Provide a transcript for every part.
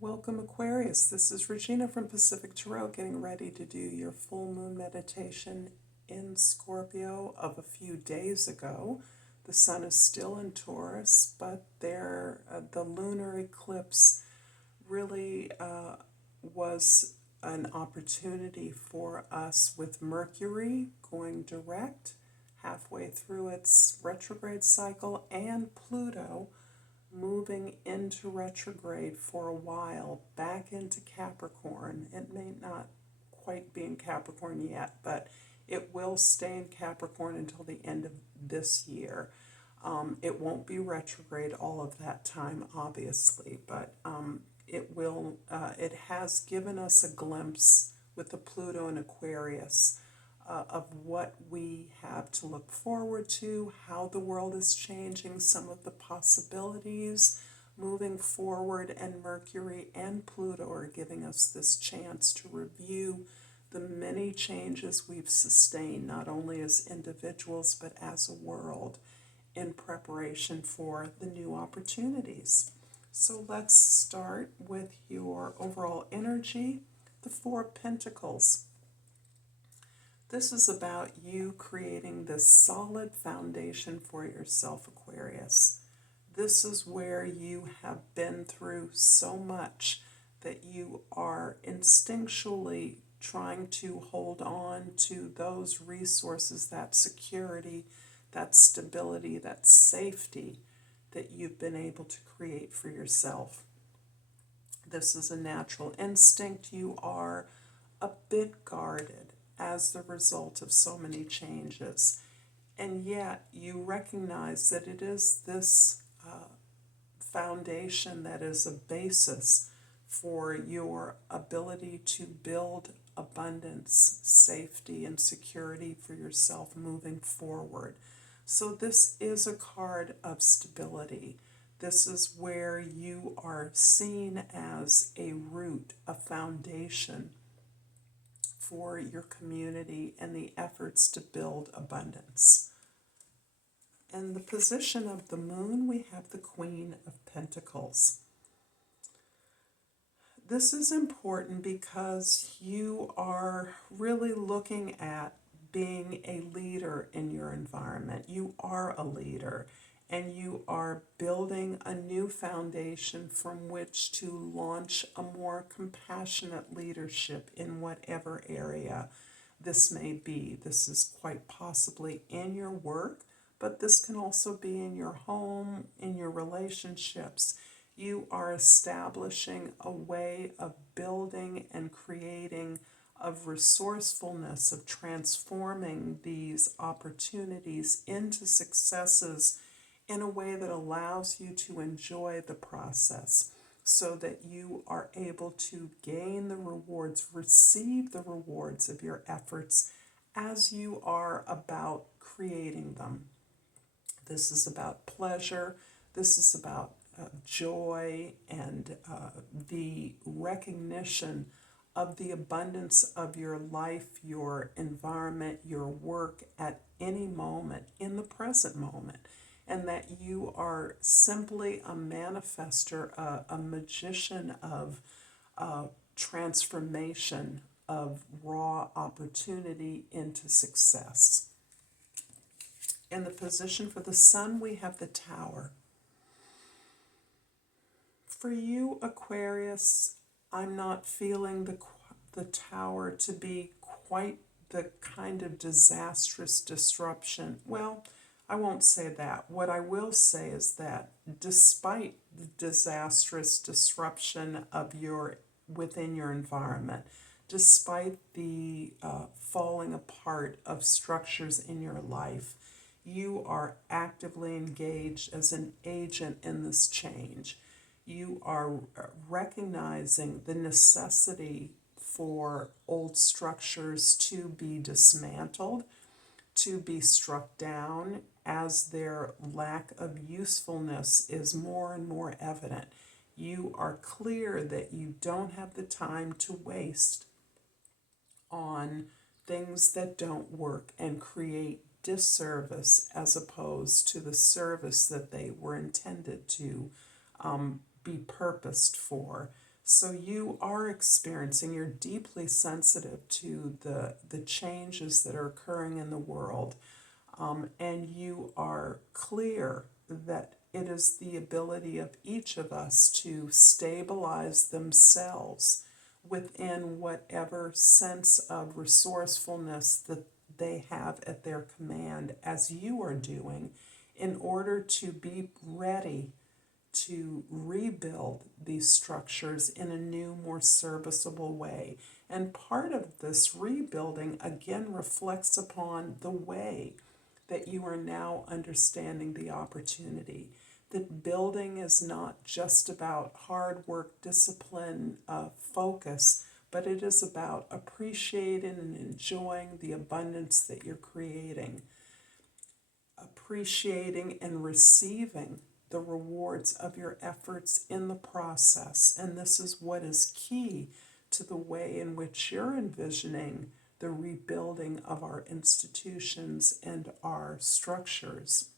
Welcome, Aquarius. This is Regina from Pacific Tarot getting ready to do your full moon meditation in Scorpio of a few days ago. The sun is still in Taurus, but the lunar eclipse really was an opportunity for us with Mercury going direct halfway through its retrograde cycle and Pluto moving into retrograde for a while, back into Capricorn. It may not quite be in Capricorn yet, but it will stay in Capricorn until the end of this year. It won't be retrograde all of that time, obviously, but it will. It has given us a glimpse with the Pluto and Aquarius of what we have to look forward to, how the world is changing, some of the possibilities moving forward, and Mercury and Pluto are giving us this chance to review the many changes we've sustained, not only as individuals but as a world, in preparation for the new opportunities. So let's start with your overall energy, the Four of Pentacles. This is about you creating this solid foundation for yourself, Aquarius. This is where you have been through so much that you are instinctually trying to hold on to those resources, that security, that stability, that safety that you've been able to create for yourself. This is a natural instinct. You are a bit guarded as the result of so many changes. And yet you recognize that it is this foundation that is a basis for your ability to build abundance, safety, and security for yourself moving forward. So this is a card of stability. This is where you are seen as a root, a foundation for your community and the efforts to build abundance. In the position of the moon, we have the Queen of Pentacles. This is important because you are really looking at being a leader in your environment. You are a leader, and you are building a new foundation from which to launch a more compassionate leadership in whatever area this may be. This is quite possibly in your work, but this can also be in your home, in your relationships. You are establishing a way of building and creating, of resourcefulness, of transforming these opportunities into successes in a way that allows you to enjoy the process so that you are able to gain the rewards, receive the rewards of your efforts as you are about creating them. This is about pleasure. This is about joy and the recognition of the abundance of your life, your environment, your work at any moment, in the present moment, and that you are simply a manifester, a magician of transformation, of raw opportunity into success. In the position for the sun, we have the Tower. For you, Aquarius, I'm not feeling the Tower to be quite the kind of disastrous disruption. Well, I won't say that. What I will say is that despite the disastrous disruption of within your environment, despite the falling apart of structures in your life, you are actively engaged as an agent in this change. You are recognizing the necessity for old structures to be dismantled, to be struck down, as their lack of usefulness is more and more evident. You are clear that you don't have the time to waste on things that don't work and create disservice as opposed to the service that they were intended to be purposed for. So you are experiencing, you're deeply sensitive to the changes that are occurring in the world. And you are clear that it is the ability of each of us to stabilize themselves within whatever sense of resourcefulness that they have at their command, as you are doing, in order to be ready to rebuild these structures in a new, more serviceable way. And part of this rebuilding, again, reflects upon the way that you are now understanding the opportunity. That building is not just about hard work, discipline, focus, but it is about appreciating and enjoying the abundance that you're creating, appreciating and receiving the rewards of your efforts in the process. And this is what is key to the way in which you're envisioning the rebuilding of our institutions and our structures.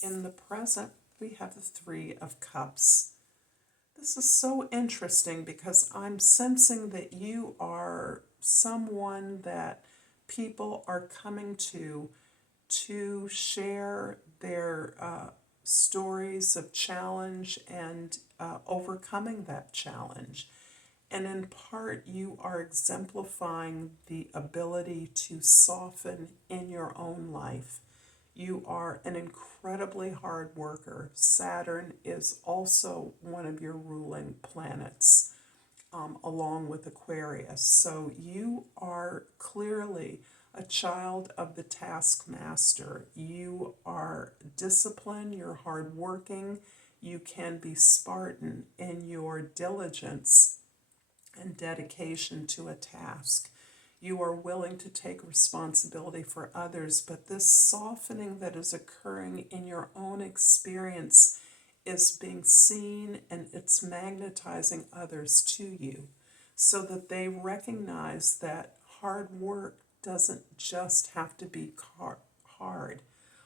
In the present, we have the Three of Cups. This is so interesting because I'm sensing that you are someone that people are coming to share their stories of challenge and overcoming that challenge. And in part, you are exemplifying the ability to soften in your own life. You are an incredibly hard worker. Saturn is also one of your ruling planets, along with Aquarius. So you are clearly a child of the taskmaster. You are disciplined, you're hardworking, you can be Spartan in your diligence and dedication to a task. You are willing to take responsibility for others, but this softening that is occurring in your own experience is being seen and it's magnetizing others to you so that they recognize that hard work doesn't just have to be hard.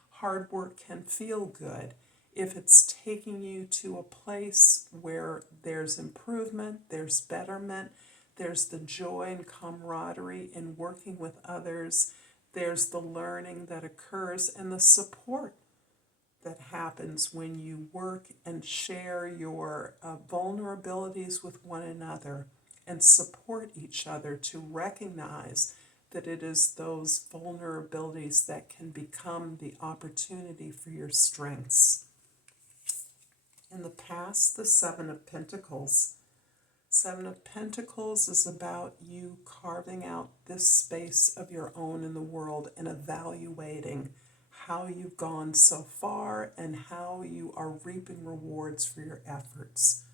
Hard work can feel good if it's taking you to a place where there's improvement, there's betterment, there's the joy and camaraderie in working with others, there's the learning that occurs and the support that happens when you work and share your vulnerabilities with one another and support each other to recognize that it is those vulnerabilities that can become the opportunity for your strengths. In the past, the Seven of Pentacles. Seven of Pentacles is about you carving out this space of your own in the world and evaluating how you've gone so far and how you are reaping rewards for your efforts.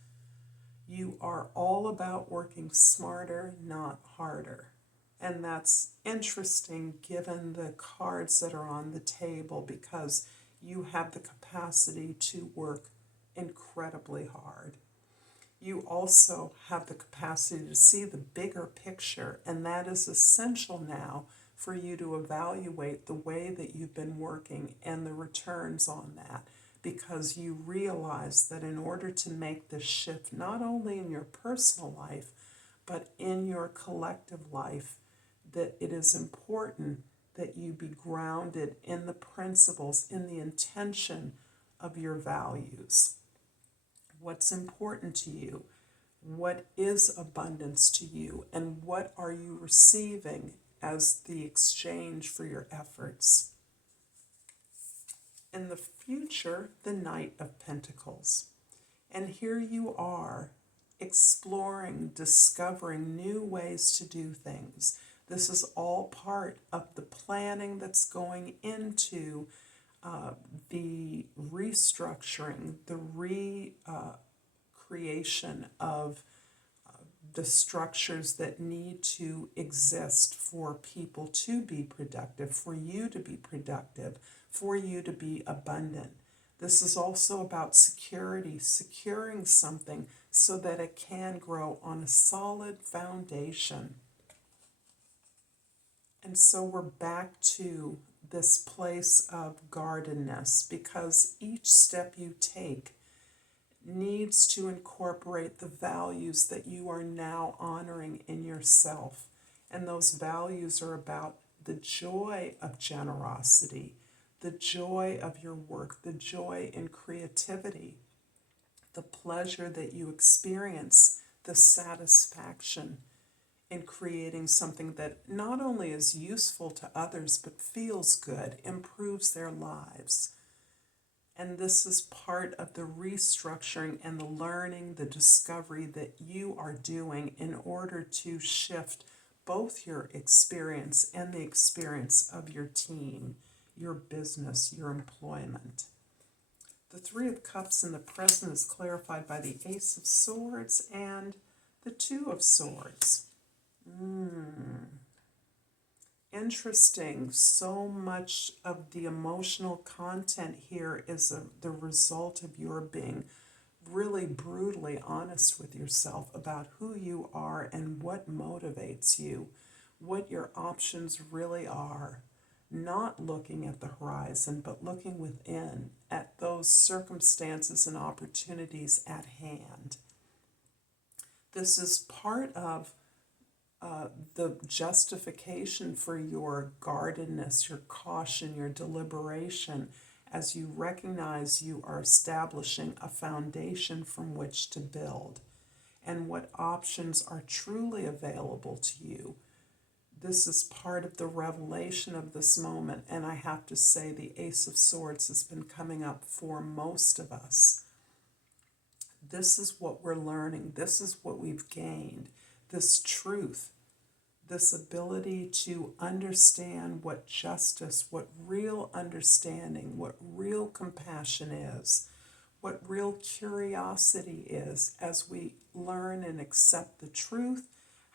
You are all about working smarter, not harder. And that's interesting given the cards that are on the table because you have the capacity to work incredibly hard. You also have the capacity to see the bigger picture, and that is essential now for you to evaluate the way that you've been working and the returns on that, because you realize that in order to make this shift, not only in your personal life, but in your collective life, that it is important that you be grounded in the principles, in the intention of your values. What's important to you? What is abundance to you? And what are you receiving as the exchange for your efforts? In the future, the Knight of Pentacles. And here you are exploring, discovering new ways to do things. This is all part of the planning that's going into the restructuring, the recreation of the structures that need to exist for people to be productive, for you to be productive, for you to be abundant. This is also about security, securing something so that it can grow on a solid foundation. And so we're back to this place of guardedness, because each step you take needs to incorporate the values that you are now honoring in yourself. And those values are about the joy of generosity, the joy of your work, the joy in creativity, the pleasure that you experience, the satisfaction in creating something that not only is useful to others, but feels good, improves their lives. And this is part of the restructuring and the learning, the discovery that you are doing in order to shift both your experience and the experience of your team, your business, your employment. The Three of Cups in the present is clarified by the Ace of Swords and the Two of Swords. Interesting. So much of the emotional content here is the result of your being really brutally honest with yourself about who you are and what motivates you, what your options really are. Not looking at the horizon, but looking within at those circumstances and opportunities at hand. This is part of the justification for your guardedness, your caution, your deliberation, as you recognize you are establishing a foundation from which to build and what options are truly available to you. This is part of the revelation of this moment, and I have to say the Ace of Swords has been coming up for most of us. This is what we're learning. This is what we've gained. This truth, this ability to understand what justice, what real understanding, what real compassion is, what real curiosity is as we learn and accept the truth,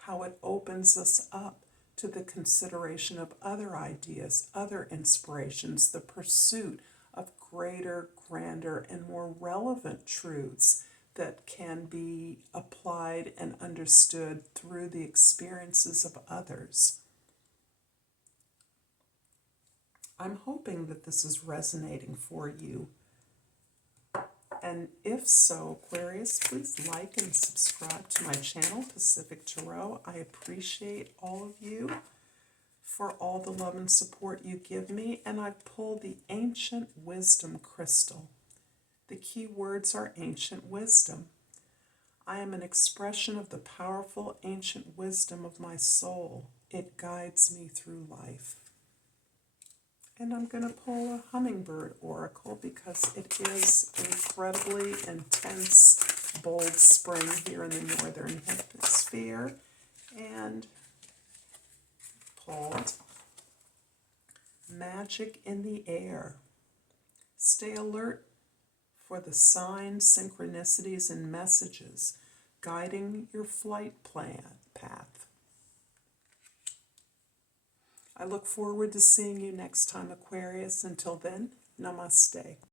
how it opens us up to the consideration of other ideas, other inspirations, the pursuit of greater, grander, and more relevant truths that can be applied and understood through the experiences of others. I'm hoping that this is resonating for you. And if so, Aquarius, please like and subscribe to my channel, Pacific Tarot. I appreciate all of you for all the love and support you give me. And I've pulled the Ancient Wisdom Crystal. The key words are ancient wisdom. I am an expression of the powerful ancient wisdom of my soul. It guides me through life. And I'm going to pull a hummingbird oracle because it is incredibly intense, bold spring here in the northern hemisphere. And pulled magic in the air. Stay alert for the signs, synchronicities, and messages guiding your flight path. I look forward to seeing you next time, Aquarius. Until then, namaste.